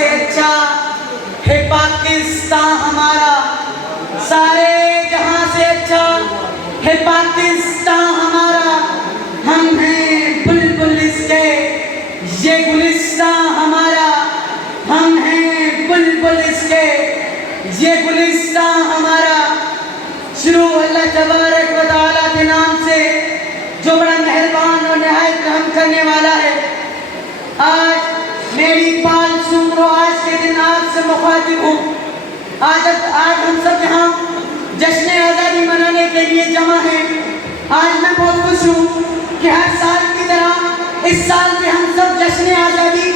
سے اچھا ہے پاکستان ہمارا، سارے جہاں سے اچھا ہے پاکستان ہمارا، ہم ہیں بلبل اس کے یہ گلستان ہمارا، ہم ہیں بلبل اس کے یہ گلستان ہمارا۔ شروع اللہ تبارک و تعالیٰ کے نام سے جو بڑا مہربان اور نہایت رحم کرنے والا ہے۔ آج میری پال سنو، آج کے دن آپ سے مخاطب ہوں۔ آج ہم سب یہاں جشن آزادی منانے کے لیے جمع ہیں۔ آج میں بہت خوش ہوں کہ ہر سال کی طرح اس سال بھی ہم سب جشن آزادی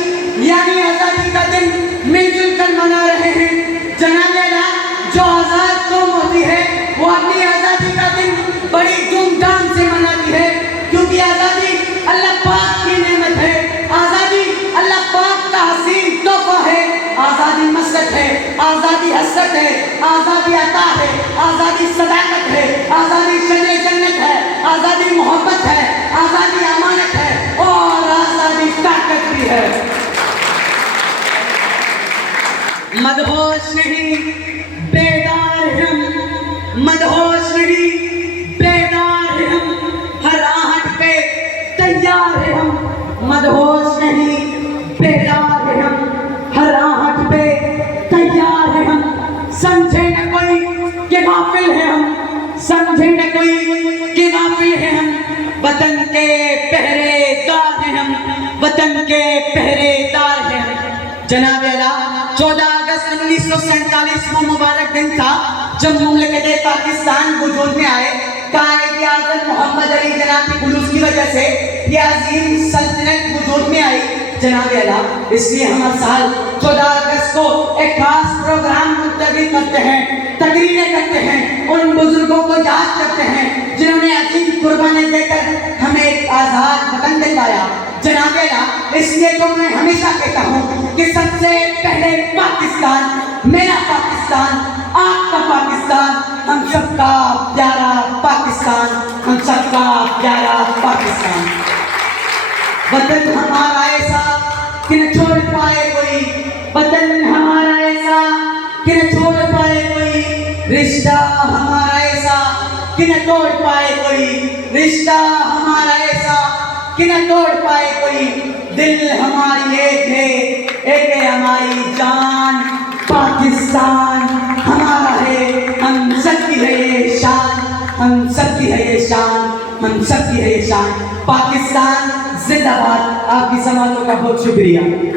یعنی آزادی کا دن مل جل کر منا رہے ہیں۔ جناب اعلیٰ، جو آزاد قوم ہوتی ہے وہ اپنی آزادی کا دن بڑی دھوم دھام سے مناتی ہے، کیونکہ آزادی اللہ پاک کی نعمت ہے، آزادی اللہ پاک کا حسین تحفہ ہے۔ آزادی مسرت ہے، آزادی حسرت ہے، آزادی عطا ہے، آزادی صداقت ہے، آزادی شجر جنت ہے، آزادی محبت ہے، آزادی امانت ہے اور آزادی طاقت بھی ہے۔ مدہوش نہیں بیدار ہم، مدہوش نہیں بیدار ہم، ہر آہٹ پہ تیار ہے ہم۔ مدہوش نہیں بیدار ہم، ہر آہٹ پہ تیار ہے ہم۔ سمجھے نہ کوئی کہ غافل ہے ہم، سمجھے نہ کوئی کہ غافل ہے ہم، وطن کے پہرے دار ہیں ہم، وطن کے پہرے دار ہیں ہم۔ جناب اعلیٰ، 14 اگست 1947 وہ مبارک دن تھا جب مملکت پاکستان وجود میں آئے۔ قائد اعظم محمد علی جناح کی خلوص کی وجہ سے یہ عظیم سلطنت وجود میں آئی۔ جناب اعلیٰ، اس لیے ہم ہر سال 14 اگست کو ایک خاص پروگرام منتظم کرتے ہیں، تقریریں کرتے ہیں، ان بزرگوں کو یاد کرتے ہیں جنہوں نے عظیم قربانی دے کر ہمیں ایک آزاد وطن دلوایا۔ جناب اعلیٰ، اس لیے تو میں ہمیشہ کہتا ہوں کہ سب سے پہلے پاکستان، میرا پاکستان، آپ کا پاکستان، ہم سب کا پیارا پاکستان، ہم سب کا پیارا پاکستان۔ وطن ہمارا ایسا کہ نہ چھوڑ پائے کوئی، وطن ہمارا ایسا کہ نہ چھوڑ پائے کوئی، رشتہ ہمارا ایسا کہ نہ توڑ پائے کوئی، رشتہ ہمارا ایسا کہ نہ توڑ پائے کوئی۔ دل ہماری ایک ہے، ایک ہے ہماری جان، پاکستان ہمارا ہے، ہم سب کی ہے یہ شان، ہم سب کی ہے یہ شان، ہم سب کی ہے یہ شان۔ پاکستان زندہ باد۔ آپ کی سماعتوں کا بہت شکریہ۔